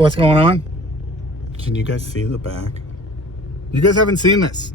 what's going on? Can you guys see the back? You guys haven't seen this.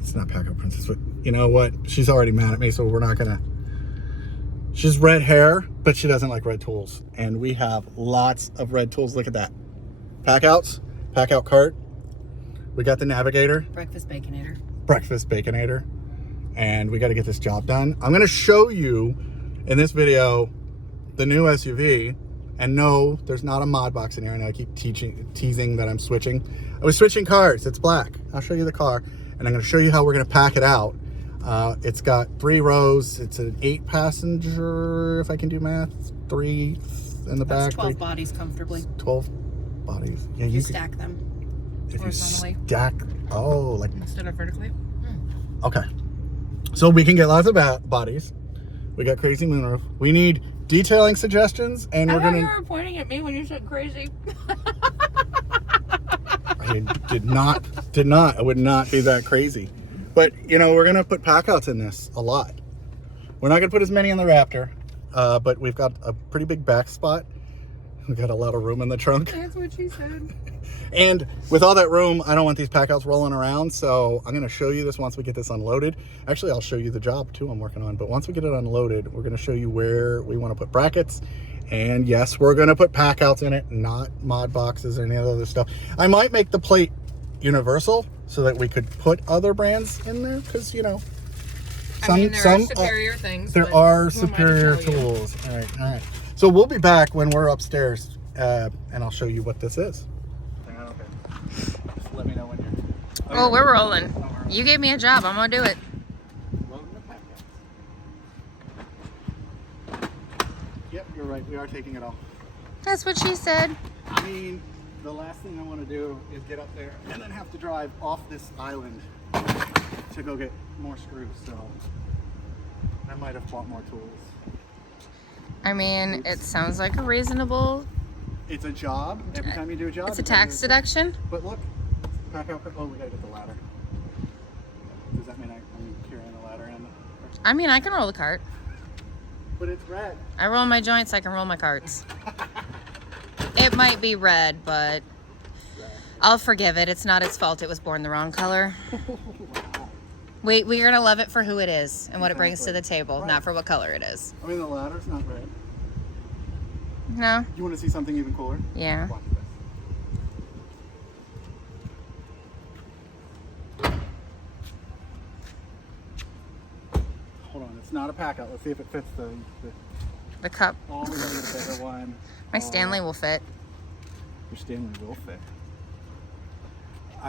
It's not PACKOUT Princess, but you know what? She's already mad at me, so we're not gonna. She's red hair, but she doesn't like red tools. And we have lots of red tools. Look at that. PACKOUTs, PACKOUT cart. We got the Navigator. Breakfast Baconator. Breakfast Baconator. And we got to get this job done. I'm going to show you in this video the new SUV. And no, there's not a mod box in here. I know I keep teasing that I'm switching. I was switching cars. It's black. I'll show you the car. And I'm going to show you how we're going to pack it out. It's got 3 rows. It's an 8-passenger, if I can do math. 3 in the back. 12 bodies comfortably. 12 bodies. Yeah, you stack them. If you stack, oh, like instead of vertically. Okay, so we can get lots of bodies. We got crazy moonroof. We need detailing suggestions, and we're gonna. You were pointing at me when you said crazy. I did not. I would not be that crazy. But you know, we're gonna put packouts in this a lot. We're not gonna put as many in the Raptor, but we've got a pretty big back spot. We got a lot of room in the trunk. That's what she said. And with all that room, I don't want these packouts rolling around, so I'm going to show you this once we get this unloaded. Actually, I'll show you the job too I'm working on, but once we get it unloaded, we're going to show you where we want to put brackets. And yes, we're going to put packouts in it, not mod boxes or any other stuff. I might make the plate universal so that we could put other brands in there, because you know, there are superior things. There are superior tools. All right. So we'll be back when we're upstairs, and I'll show you what this is. Just let me know when you're... Oh, we're rolling. You gave me a job. I'm going to do it. Loading the packouts. Yep, you're right. We are taking it off. That's what she said. I mean, the last thing I want to do is get up there and then have to drive off this island to go get more screws. So I might have bought more tools. I mean, it sounds like a reasonable... It's a job. Every time you do a job, it's a tax deduction. But look, PACKOUT. Oh, we gotta get the ladder. Does that mean I'm carrying the ladder in? I mean, I can roll the cart. But it's red. I roll my joints. I can roll my carts. It might be red, but I'll forgive it. It's not its fault. It was born the wrong color. Wow. We're gonna love it for who it is and what it brings to the table, not for what color it is. I mean, the ladder's not red. No. You want to see something even cooler? Yeah. Watch this. Hold on, it's not a PACKOUT. Let's see if it fits the cup. Oh, we gotta get a bigger one. My Stanley will fit. Your Stanley will fit.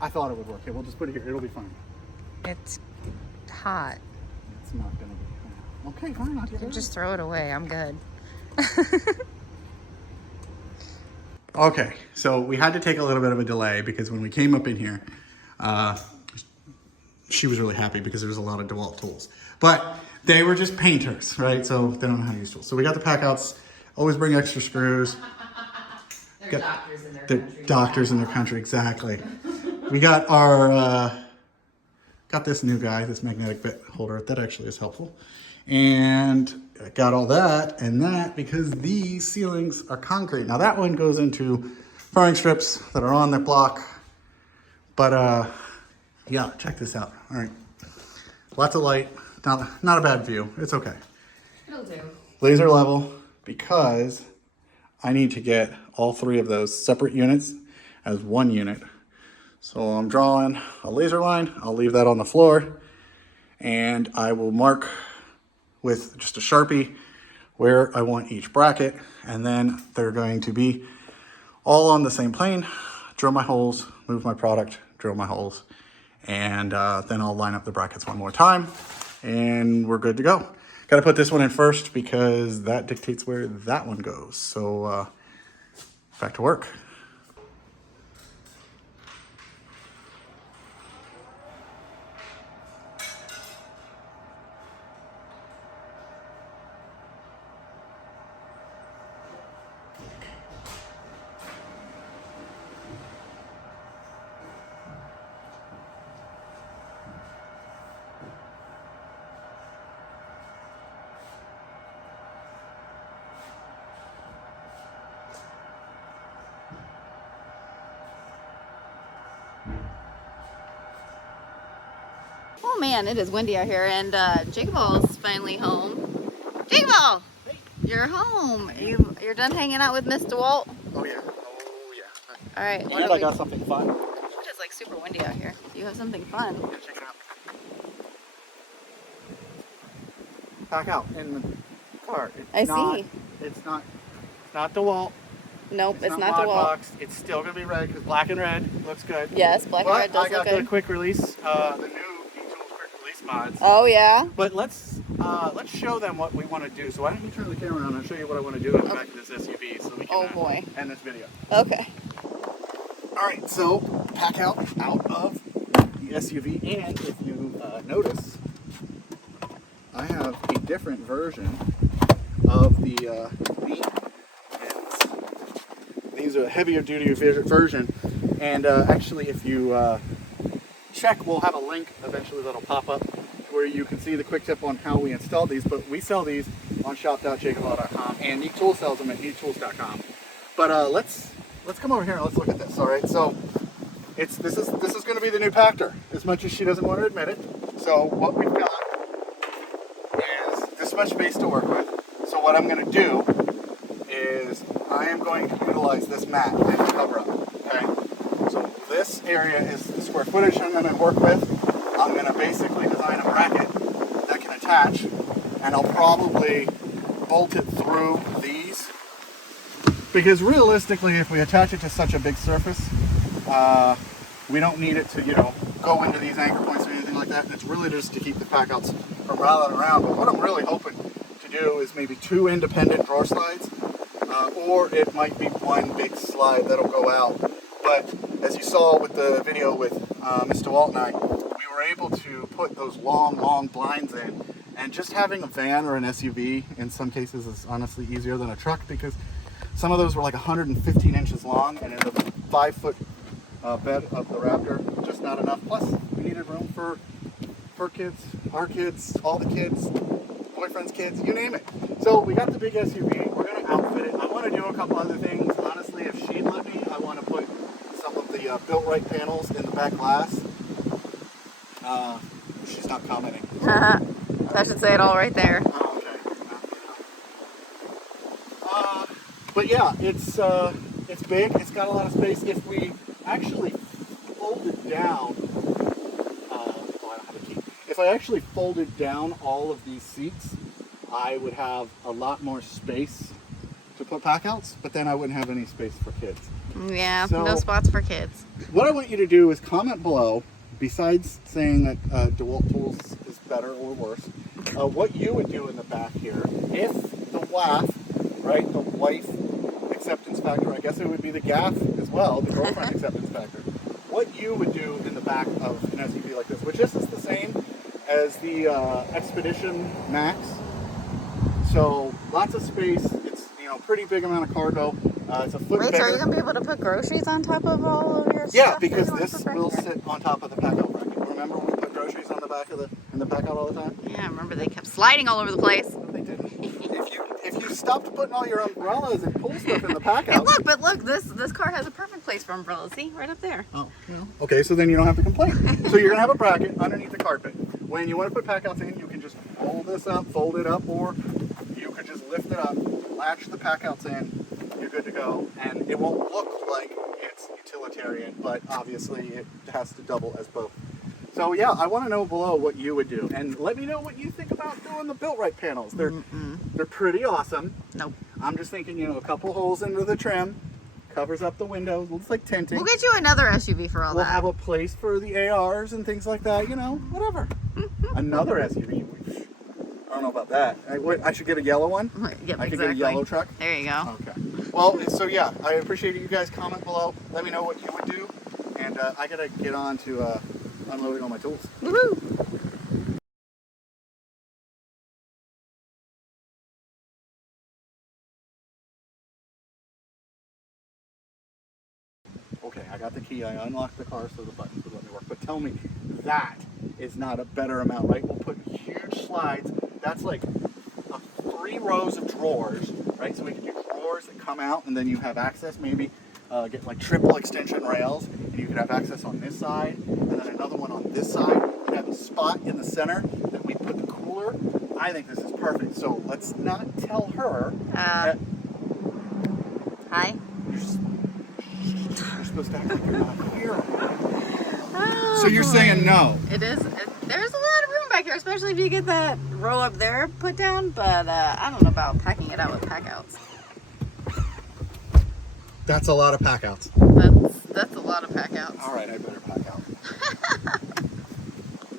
I thought it would work. Okay, we'll just put it here. It'll be fine. It's hot. It's not gonna be. Okay, fine. I'll get it. Just throw it away. I'm good. Okay, so we had to take a little bit of a delay because when we came up in here, she was really happy because there was a lot of DeWalt tools. But they were just painters, right? So they don't know how to use tools. So we got the packouts, always bring extra screws. They're doctors in their country. They're doctors in their country, exactly. We got our, got this new guy, this magnetic bit holder. That actually is helpful. And I got all that and that because these ceilings are concrete. Now that one goes into firing strips that are on the block. But yeah, check this out. All right, lots of light, not a bad view. It's okay. It'll do. Laser level, because I need to get all 3 of those separate units as one unit. So I'm drawing a laser line. I'll leave that on the floor and I will mark with just a Sharpie where I want each bracket, and then they're going to be all on the same plane. Drill my holes, move my product, drill my holes, and then I'll line up the brackets one more time and we're good to go. Got to put this one in first because that dictates where that one goes. So back to work. Oh man, it is windy out here, and JakeOfALL's finally home. JakeOfALL! Hey. You're home. You're done hanging out with Miss DeWalt? Oh yeah. Oh yeah. Alright. And I got something fun. It is like super windy out here. You have something fun. Yeah, check it out. PACKOUT in the car. I see. It's not DeWalt. Nope, it's not DeWalt. box. It's still gonna be red because black and red looks good. Yes, black and red does I got look good. the quick release, the new eTools quick release mods. Oh yeah. But let's show them what we want to do. So why don't you turn the camera on and I'll show you what I want to do in the back of this SUV so we can end this video. Okay. All right, so PACKOUT out of the SUV, and if you notice, I have a different version of the knee pins. These are a heavier duty version, and actually if you check, we'll have a link eventually that'll pop up where you can see the quick tip on how we installed these, but we sell these on shop.jakeofall.com, and eTools sells them at etools.com. But let's come over here and let's look at this. All right, so this is going to be the new PACKTOR, as much as she doesn't want to admit it. So what we've got is this much space to work with. So what I'm going to do is I am going to utilize this mat and cover up. Okay, so this area is the square footage I'm going to work with. I'm going to basically design a bracket that can attach, and I'll probably bolt it through these, because realistically if we attach it to such a big surface, we don't need it to, you know, go into these anchor points or anything like that. It's really just to keep the PACKOUTs from rattling around. But what I'm really hoping to do is maybe 2 independent drawer slides, or it might be one big slide that'll go out. But as you saw with the video with Mr. DeWalt and I, we were able to put those long blinds in, and just having a van or an SUV in some cases is honestly easier than a truck, because some of those were like 115 inches long, and in the 5-foot bed of the Raptor, just not enough. Plus, we needed room for kids, our kids, all the kids, boyfriend's kids, you name it. So we got the big SUV. We're going to outfit it. I want to do a couple other things. Honestly, if she'd let me, I want to put some of the built-right panels in the back glass. She's not commenting. I should say it all right there. Oh, okay. But yeah, it's big. It's got a lot of space. If we actually folded down, if I actually folded down all of these seats, I would have a lot more space to put PACKOUTs, but then I wouldn't have any space for kids. Yeah, So, no spots for kids. What I want you to do is comment below, besides saying that DeWalt Tools is better or worse, what you would do in the back here if the WAF, right, the wife acceptance factor, I guess it would be the GAF as well, the girlfriend acceptance factor. What you would do in the back of an SUV like this, which this is the same as the Expedition Max. So lots of space. It's, you know, pretty big amount of cargo. It's a foot bigger. So are you gonna be able to put groceries on top of all of your stuff? Yeah, because this will sit on top of the PACKOUT bracket. Remember we put groceries on the back of in the PACKOUT all the time? Yeah, I remember they kept sliding all over the place. No, they didn't. If you stopped putting all your umbrellas and pool stuff in the PACKOUT. Hey, look, this car has a perfect place for umbrellas. See, right up there. Oh, well, okay, so then you don't have to complain. So you're gonna have a bracket underneath the carpet. When you want to put PACKOUTs in, you can just fold this up, fold it up, or you could just lift it up, latch the PACKOUTs in, you're good to go, and it won't look like it's utilitarian, but obviously it has to double as both. So yeah, I want to know below what you would do, and let me know what you think about doing the built-right panels. They're pretty awesome. Nope. I'm just thinking, you know, a couple holes into the trim, covers up the windows, looks like tinting. We'll get you another SUV for all We'll that. have a place for the ARs and things like that, you know, whatever. Another SUV. I don't know about that. I should get a yellow one? Yep, I could get a yellow truck? There you go. Okay. Well, so yeah, I appreciate it. You guys comment below. Let me know what you would do. And I got to get on to unloading all my tools. Woohoo! Okay, I got the key. I unlocked the car so the buttons would let me work. But tell me, that is not a better amount, right? We'll put huge slides. That's like 3 rows of drawers, right? So we can do drawers that come out, and then you have access, maybe get like triple extension rails, and you could have access on this side, and then another one on this side. You have a spot in center, then we put the cooler. I think this is perfect. So let's not tell her that Hi. you're supposed to act like you're not here. Oh, So you're saying no? It is. There's a lot of room back here, especially if you get that row up there put down. But I don't know about packing it out with packouts. That's a lot of packouts. That's a lot of packouts. All right, I better pack out.